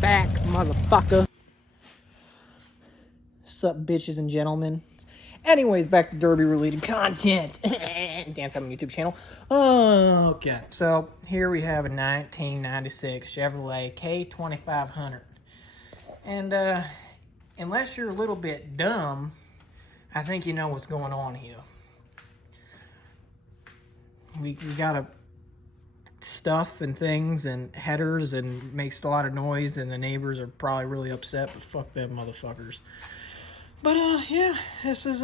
back, motherfucker. Sup, bitches and gentlemen. Anyways, back to derby related content. Dance on my YouTube channel. Okay, so here we have a 1996 Chevrolet K2500. And unless you're a little bit dumb, I think you know what's going on here. We got a stuff and things and headers and makes a lot of noise, and the neighbors are probably really upset, but fuck them motherfuckers. But yeah, this is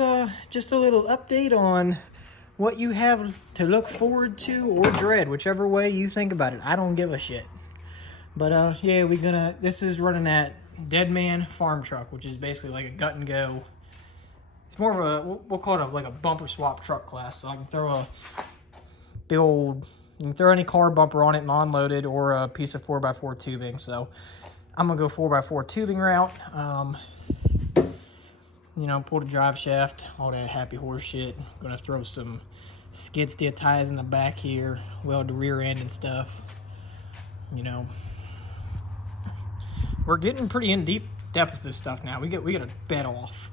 just a little update on what you have to look forward to or dread, whichever way you think about it. I don't give a shit. But yeah, this is running that Deadman farm truck, which is basically like a gut and go. It's more of a, we'll call it like a bumper swap truck class. So I can throw a big old, you can throw any car bumper on it, non-loaded, or a piece of 4x4 tubing. So I'm gonna go 4x4 tubing route. You know, pull the drive shaft, all that happy horse shit. Gonna throw some skid steer ties in the back here, weld the rear end and stuff. You know, we're getting pretty in deep depth with this stuff now. We got a bed off.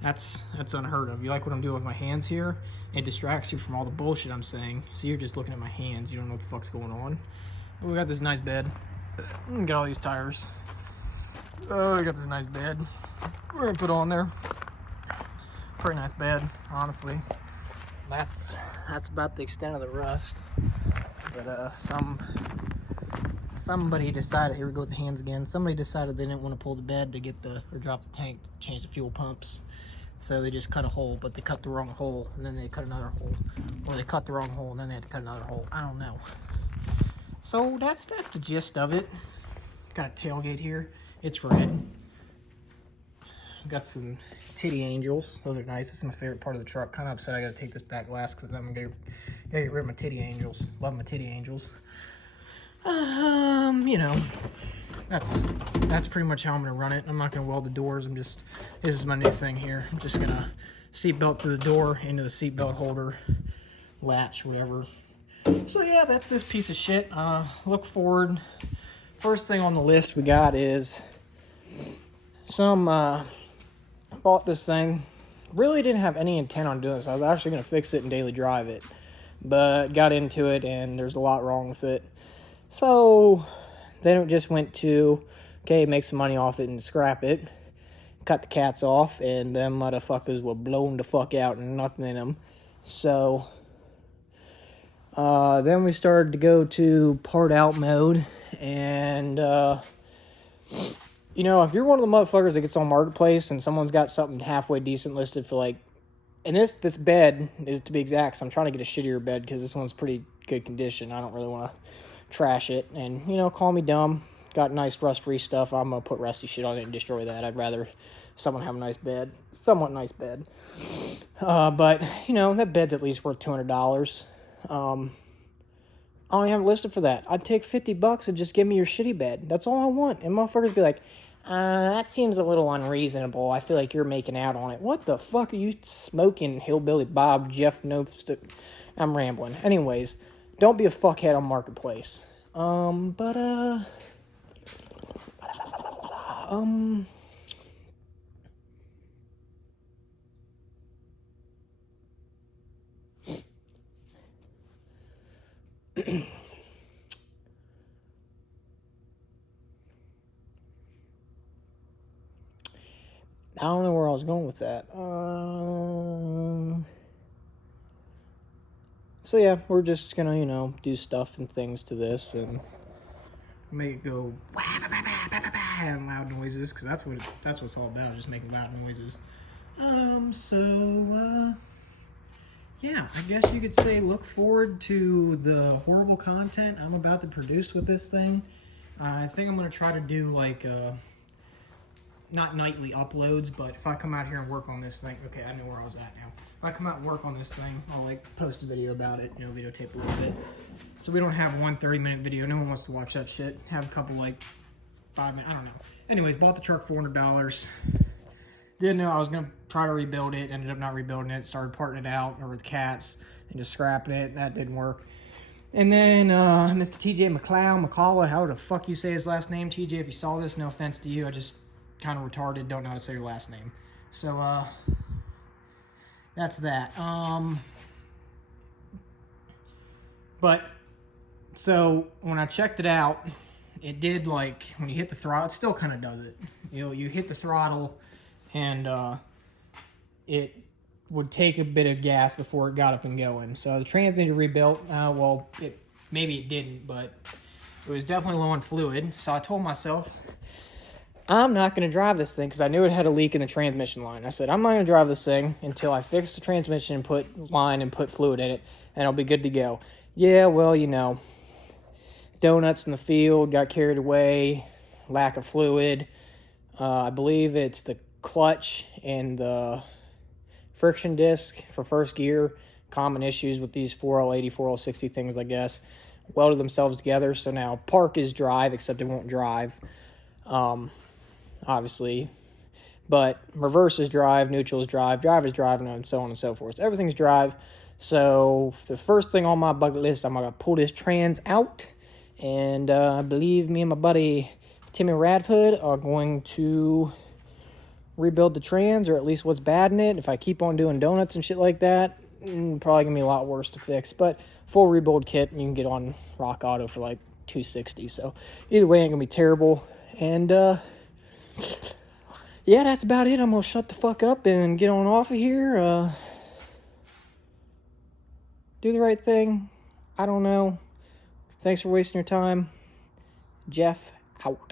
That's unheard of. You like what I'm doing with my hands here? It distracts you from all the bullshit I'm saying. So you're just looking at my hands. You don't know what the fuck's going on. But we got this nice bed. Got all these tires. Oh, we got this nice bed. We're gonna put on there. Pretty nice bed, honestly. That's about the extent of the rust. But somebody decided, here we go with the hands again. Somebody decided they didn't want to pull the bed to get or drop the tank to change the fuel pumps. So they just cut a hole, but they cut the wrong hole, and then they cut another hole. Or they cut the wrong hole, and then they had to cut another hole. I don't know. So that's the gist of it. Got a tailgate here. It's red. Got some titty angels. Those are nice. That's my favorite part of the truck. Kind of upset I gotta take this back last because I'm gonna get rid of my titty angels. Love my titty angels. You know, that's pretty much how I'm gonna run it. I'm not gonna weld the doors. This is my new thing here. I'm just gonna seatbelt through the door into the seatbelt holder, latch, whatever. So yeah, that's this piece of shit. Look forward. First thing on the list we got is bought this thing. Really didn't have any intent on doing this. I was actually going to fix it and daily drive it, but got into it and there's a lot wrong with it. So then it just went to, okay, make some money off it and scrap it. Cut the cats off, and them motherfuckers were blown the fuck out and nothing in them. So then we started to go to part out mode, and you know, if you're one of the motherfuckers that gets on Marketplace and someone's got something halfway decent listed for like, and this bed, to be exact, so I'm trying to get a shittier bed because this one's pretty good condition. I don't really want to trash it. And, you know, call me dumb. Got nice rust-free stuff. I'm going to put rusty shit on it and destroy that. I'd rather someone have a nice bed. Somewhat nice bed. But, you know, that bed's at least worth $200. I don't have it listed for that. I'd take $50 and just give me your shitty bed. That's all I want. And motherfuckers be like, that seems a little unreasonable. I feel like you're making out on it. What the fuck are you smoking, Hillbilly Bob, Jeff Notes? I'm rambling. Anyways, don't be a fuckhead on Marketplace. I don't know where I was going with that. So yeah, we're just gonna, you know, do stuff and things to this and make it go and loud noises, because that's what it's all about, just making loud noises. Yeah, I guess you could say look forward to the horrible content I'm about to produce with this thing. I think I'm gonna try to do like not nightly uploads, but if I come out here and work on this thing, okay, I know where I was at now. If I come out and work on this thing, I'll like post a video about it, you know, videotape a little bit. So we don't have one 30-minute video. No one wants to watch that shit. Have a couple like 5 minutes, I don't know. Anyways, bought the truck $400. Didn't know I was gonna try to rebuild it. Ended up not rebuilding it. Started parting it out or with cats and just scrapping it. That didn't work. And then Mr. TJ McCullough, however the fuck you say his last name, TJ, if you saw this, no offense to you, I just kind of retarded, don't know how to say your last name. So, that's that. But, so, when I checked it out, it did, like, when you hit the throttle, it still kind of does it. You know, you hit the throttle, and it would take a bit of gas before it got up and going. So the trans needed rebuilt. Well, maybe it didn't, but it was definitely low on fluid. So I told myself, I'm not going to drive this thing because I knew it had a leak in the transmission line. I said, I'm not going to drive this thing until I fix the transmission and put fluid in it, and I'll be good to go. Yeah, well, you know, donuts in the field, got carried away, lack of fluid. I believe it's the clutch and the friction disc for first gear. Common issues with these 4L80, 4L60 things, I guess. Welded themselves together, so now park is drive, except it won't drive, obviously. But reverse is drive, neutral is drive is drive, and so on and so forth. So everything's drive. So the first thing on my bucket list, I'm going to pull this trans out. And I believe me and my buddy Timmy Radford are going to rebuild the trans, or at least what's bad in it. If I keep on doing donuts and shit like that, probably gonna be a lot worse to fix. But full rebuild kit, you can get on Rock Auto for like $260. So either way, ain't gonna be terrible. And yeah, that's about it. I'm gonna shut the fuck up and get on off of here. Do the right thing. I don't know. Thanks for wasting your time. Jeff out.